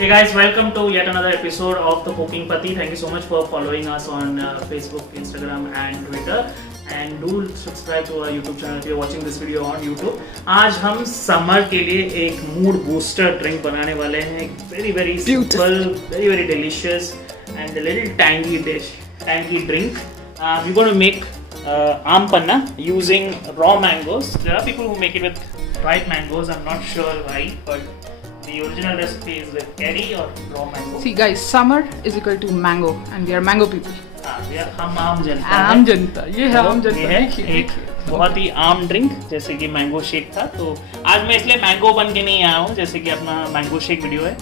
Hey guys, welcome to yet another episode of the Cooking Pati. Thank you so much for following us on Facebook, Instagram and Twitter. And do subscribe to our YouTube channel if you're watching this video on YouTube. आज हम summer के लिए एक mood booster drink बनाने वाले हैं. एक very simple, very delicious and a little tangy drink. We're going to make aam panna using raw mangoes. There are people who make it with dried mangoes. I'm not sure why, but the original recipe is with cherry or raw mango. See guys, summer is equal to mango and we are mango people. हम आम जनता आम जनता, ये है आम जनता. ये है एक बहुत ही आम ड्रिंक जैसे कि मैंगो शेक था. तो आज मैं इसलिए मैंगो बन के नहीं आया हूँ जैसे कि अपना मैंगो शेक वीडियो है.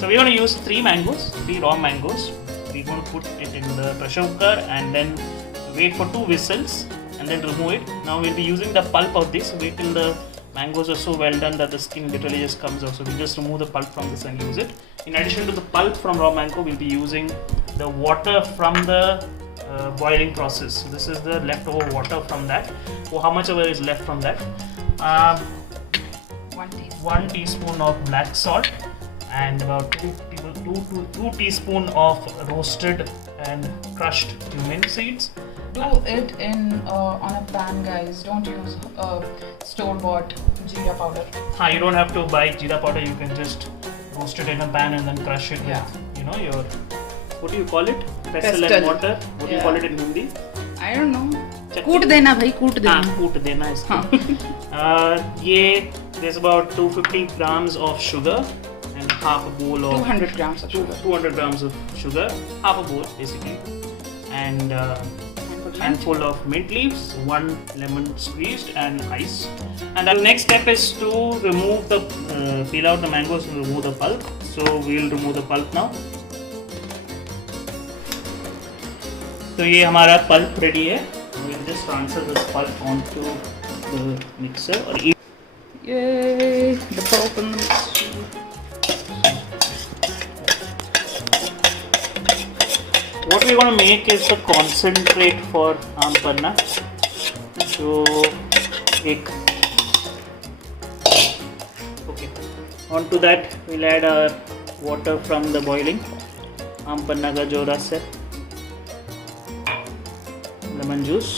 So we're going to use 3 mangoes, 3 raw mangoes. We're going to put it in the pressure cooker and then wait for 2 whistles and then remove it. Now we'll be using the pulp of this. Wait till the mangoes are so well done that the skin literally just comes out. So we just remove the pulp from this and use it. In addition to the pulp from raw mango, we'll be using the water from the boiling process. So this is the leftover water from that. So how much ever is left from that? 1 teaspoon of black salt and about 2 teaspoon of roasted and crushed cumin seeds. Do it on a pan, guys. Don't use store-bought jeera powder. You don't have to buy jeera powder. You can just roast it in a pan and then crush it with, your, what do you call it? Pestle and water. What do you call it in Hindi? I don't know. कूट देना भाई, कूट देना. कूट देना इसको. ये there's about 250 grams of sugar and half a bowl of 200 grams of sugar. 200 grams of sugar, half a bowl basically, and handful of mint leaves, 1 lemon squeezed, and ice. And the next step is to remove the peel out the mangoes and remove the pulp. So we'll remove the pulp now. तो ये हमारा pulp ready है. We'll just transfer this pulp onto the mixer or Yay! The pulp in the mixer. What we're going to make is the concentrate for aam panna. So, onto that we'll add our water from the boiling aam panna ka jo ras hai, lemon juice,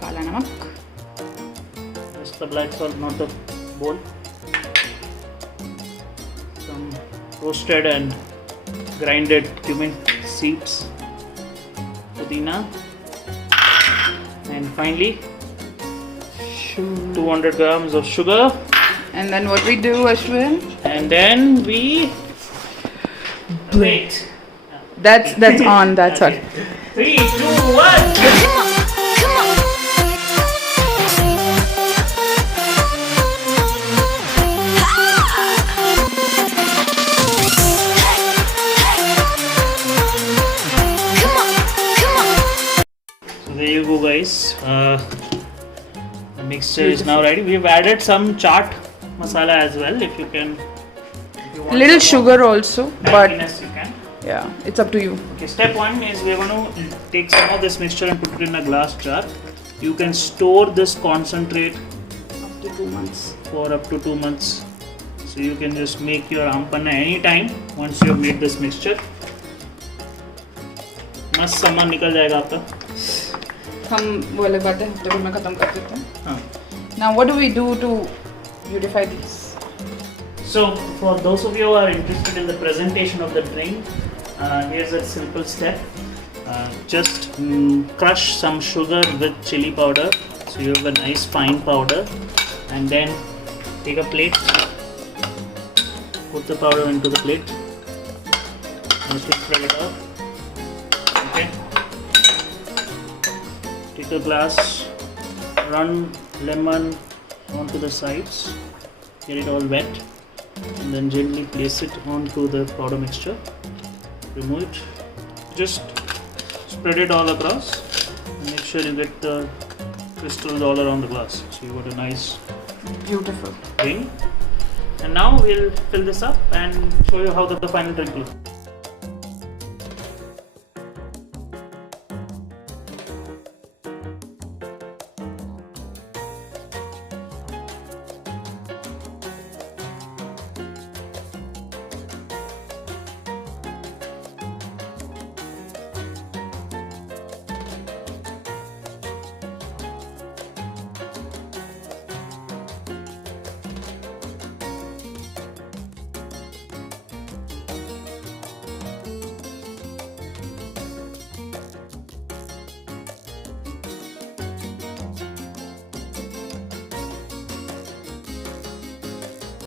Kala namak. just the black salt, not the bowl, some roasted and grinded cumin seeds, pudina, and finally 200 grams of sugar. And then what we do, Ashwin? And then we wait. That's on. That's on. 3, 2, 1. There you go, guys. The mixture is now ready. We've added some chaat masala as well. If you can, Little sugar also, but tanginess you can. yeah, it's up to you. Okay, step 1 is we're going to take some of this mixture and put it in a glass jar. You can store this concentrate Up to 2 months. for up to 2 months. So you can just make your aam panna anytime once you have made this mixture. मस्त सामान निकल जाएगा आपका. हम वो अलग बात है, हफ्ते भर में खत्म कर देते हैं. हाँ. Now what do we do to beautify these? So for those of you who are interested in the presentation of the drink, here's a simple step. Just crush some sugar with chili powder, so you have a nice fine powder, and then take a plate, put the powder into the plate, and spread it out. Okay. Take a glass, run lemon onto the sides, get it all wet, and then gently place it onto the powder mixture. Remove it. Just spread it all across and make sure you get the crystals all around the glass. So you got a nice Beautiful. drink. And now we'll fill this up and show you how the final drink looks.